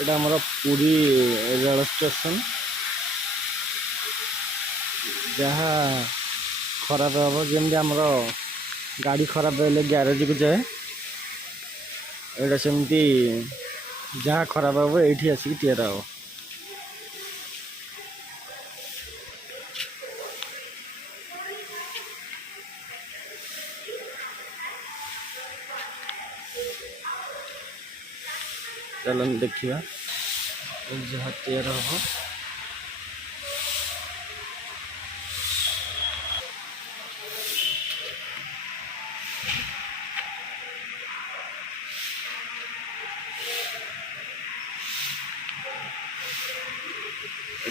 एटा हमर Puri rail station जहाँ खराब हम जमी आमर गाड़ी खराब हेल्ले ग्यारेज को जाए एटा सेमती जहाँ खराब हम ये आसिक तैयार हम। चलो देखिए जहाँ तैयार हम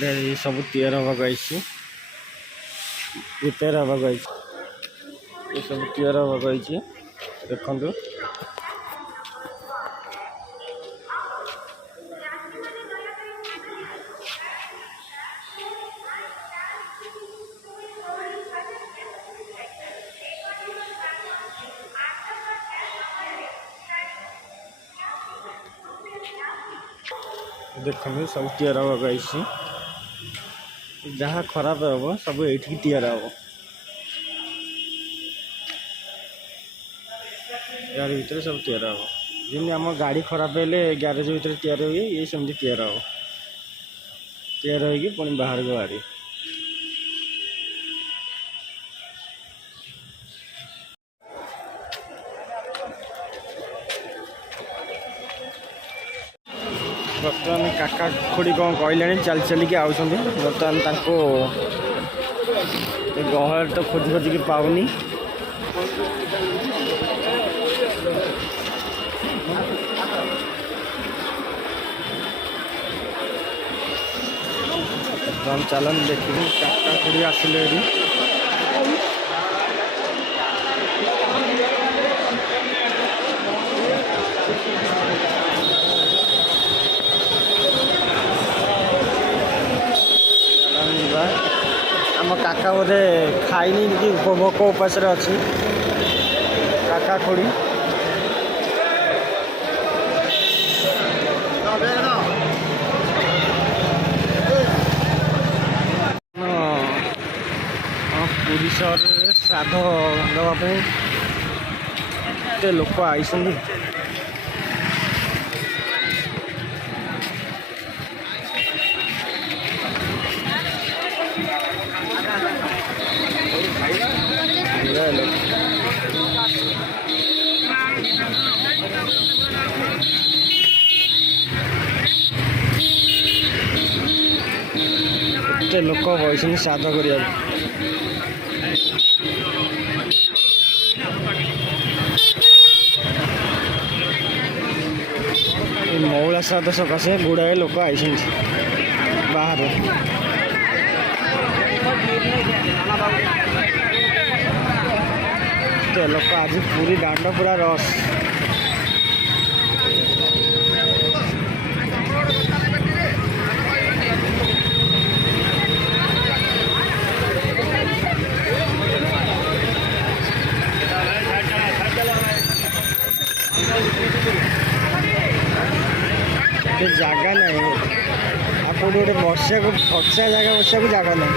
ये सब तैयार हवा रिपेयर हवा ये सब तैयार हवा देखो देखो सब तैयार हवा जहाँ खराब हम सब ये तैयार हम यार भीतर सब तैयार हम जमी आम गाड़ी खराब हेल्ले ग्यारेज भीतर तैयार हुए ये सेमती तैयार हम तैयार हो पुणी बाहर को बाहरी बर्तमान काका खुड़ी कौन कहले चल चलिक आउट बर्तमान गहल तो खोज खोजिक पाऊनी हम चलन देखी काका खुड़ी आसिले आम काका बोधे खाईनी कि भोक उपास अच्छी काका खुड़ी पुरी सहर श्राद्ध देवाई लोक आई लोक बस श्राद्ध कर मौला श्राद्ध सकाशे गुड़ाए लोक आई बाहर लोक आज पूरी दांड पूरा रस जगह ना आप गोटे बसा को फसा जगह बसा को जगह ना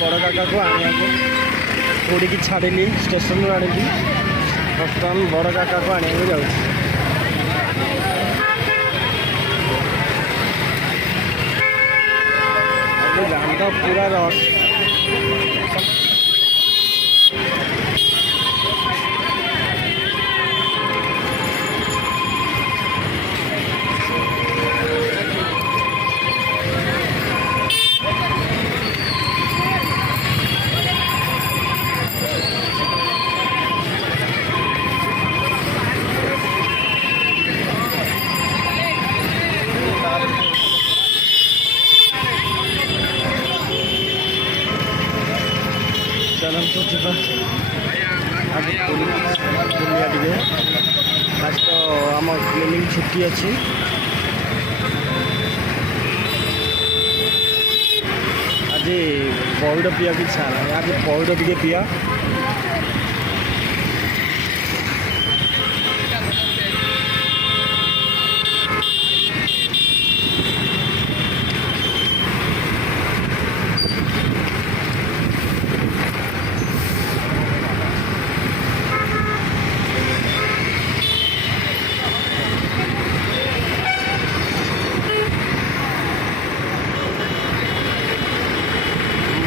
बड़ काका को आने खुड़ी की छाड़ी स्टेशन रू आनी बर्तमान बड़ काका को आने जाऊँ दांड पूरा रस ଚାଲନ୍ତୁ ଯିବା ଆଜି ବୁଲିବା ଟିକେ। ଆଜି ତ ଆମ କ୍ଲିନିକ୍ ଛୁଟି ଅଛି। ଆଜି ପଇଡ଼ ପିଇବାକୁ ଇଚ୍ଛା ହେଲା, ଆଜି ପଇଡ଼ ଟିକେ ପିଇବା।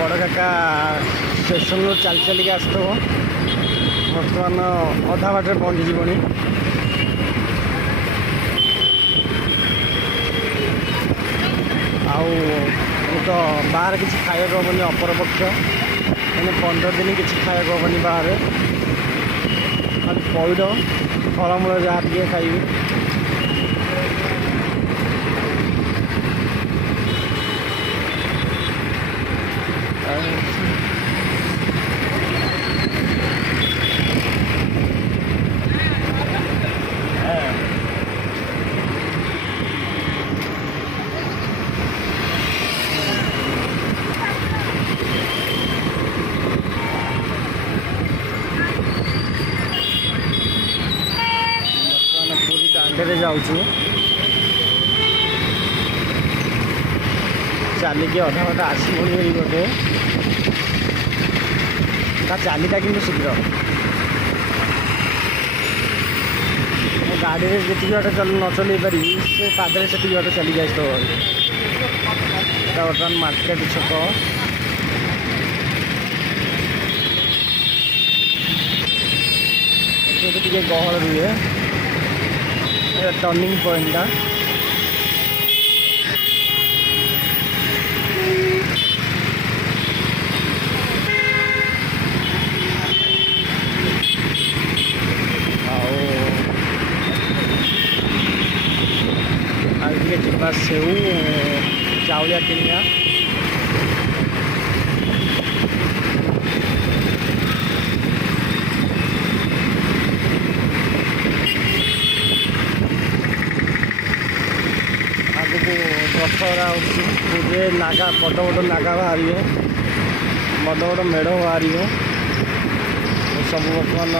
बड़ काका स्टेशन चल चलिक आसो बर्तमान अधा बाटे पहुँची जीवनी। आउ तो बाहर किसी खाया हेनी अपर पक्ष मैंने 15 दिन किसी खाया हेनी बाहर खाली पईड फलमूल जहाँ टे खाइबी। जाऊँ चलिए अधा बाटा आसबनी बोधे चलीटा कि शीघ्र गाड़ी में जी बाट न चल पारि से पादे से बाट चली जाए बर्तमान मार्केट छक टे गहल रुए टर्निंग पॉइंट जीवा सेऊ चाउलिया किनिया। दशहरा पूरे नागा बड़ बड़ नागा बाहर बड़ बड़ मेढ़ बाहर सब बर्तमान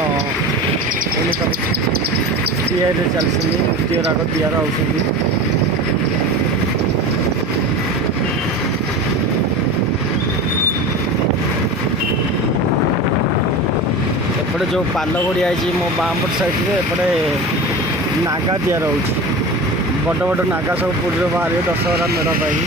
तैयारी चलती तीराग तैयार होती। एपटे जो पाल गड़ी आई मो बामपट साइड एपटे नागा तैयार हो बड़ बड़ नागा सब पूरी बाहर दशहरा मेढ़ पाई।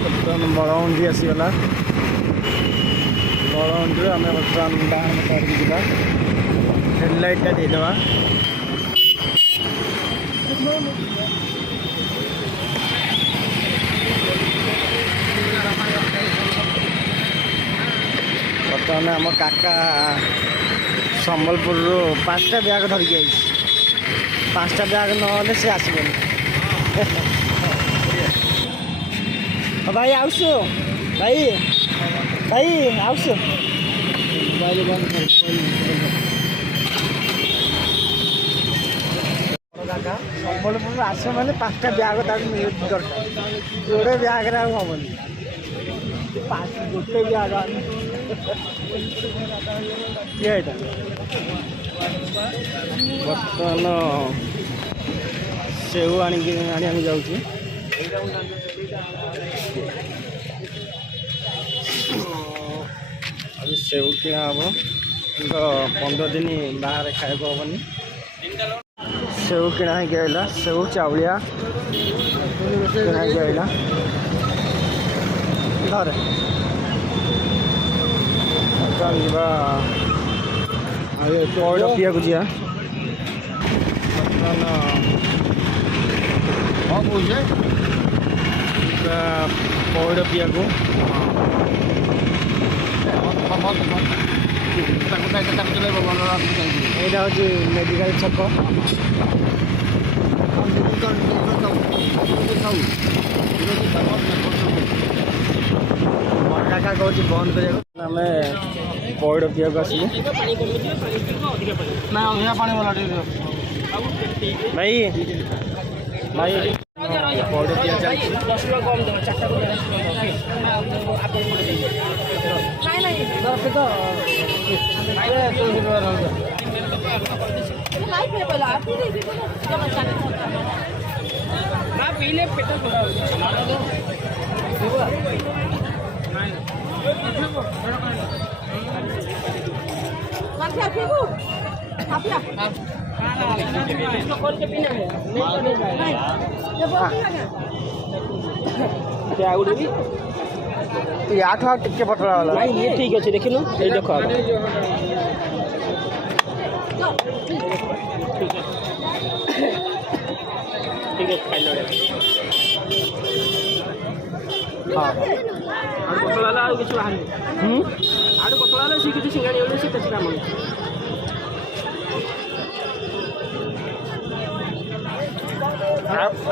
बर्तमान बड़गंडी आसीगला बड़गंडी आम बर्तमान डाण करके जा हेडलाइटा देदेवा। बर्तमान आम काका संबलपुर 5टा बैग धरिक आई 5टा बैग ना से आसबनी। भाई आउसु भाई भाई आउसु काका संबलपुर आस मैंने 5टा बैग दरकार जोड़े बैग हेनी गोटे बैग बर्तमान सेऊ आनी जाऊँ अभी सेऊ किना हम तो 15 दिन बाहर खाया हेनी। सेऊ किना आइला सेऊ चाउलिया किना आइला घर पईड पिया जा पईड पिया ଏଇଟା ହେଉଛି ମେଡ଼ିକାଲ ଛକ। କାକା କହୁଛି ବନ୍ଦ କରିବାକୁ। ଆମେ ପଇଡ଼ ପିଇବାକୁ ଆସିଲୁ। ଭାଇ ଭାଇ ପଇଡ଼ ପିଆ ଚାଲିଛି। याठू आ टिके पतला वाला नहीं ये ठीक अच्छे देखिए ना ये देखो ठीक है खाई लो हाँ आड़ पतला वाला आउ किछ बाहर आड़ पतला वाला सी किछ सिंगाड़ी वाला सी किछ काम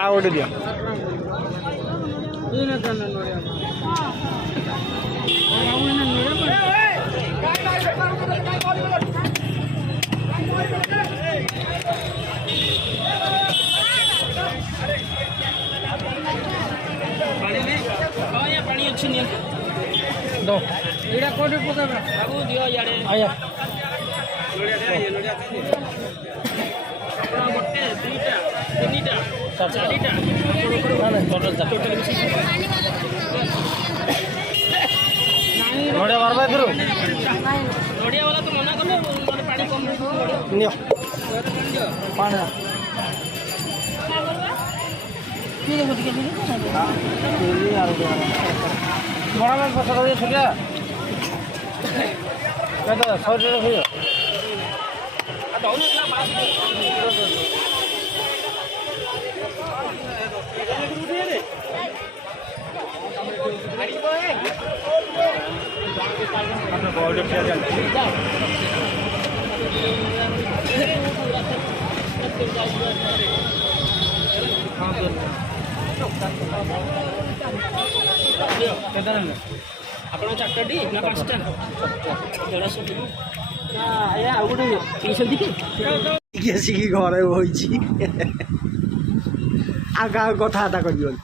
आ ओडे दिया ये ना करना नोड़िया पानी अच्छी नहीं दो एड़ा कोटे पकाबा बाबू दियो याडे आया लोडिया अपना गोटे दुईटा तीनटा चारटा टोटल लोडिया बार बार करो लोडिया वाला तो मना करलो माने पानी कम नियो पानी ये देखो ठीक है हां ये यार बड़ा में पकड़ दे छोटा कहता 100 रुपया भैया आ डाउन ना पास अपना बॉर्डर पे चलते ଆପଣ ଚାରିଟାଟି ନା ପାଞ୍ଚଟା ଆଜ୍ଞା ଆଉ ଗୋଟେ ପିଇଛନ୍ତି କି ଆସିକି ଘରେ ବଇଛି ଆଉ କାହା କଥାବାର୍ତ୍ତା କରିବନି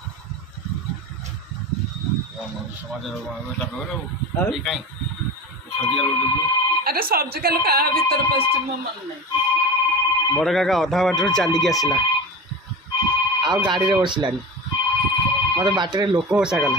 सर्जिकल कहा भीतर पश्चिम मन नहीं बड़ काका अधा बाटर चलिकी आसला आउ गाड़ी रे बसलानी मत बाटर लोक बसा गला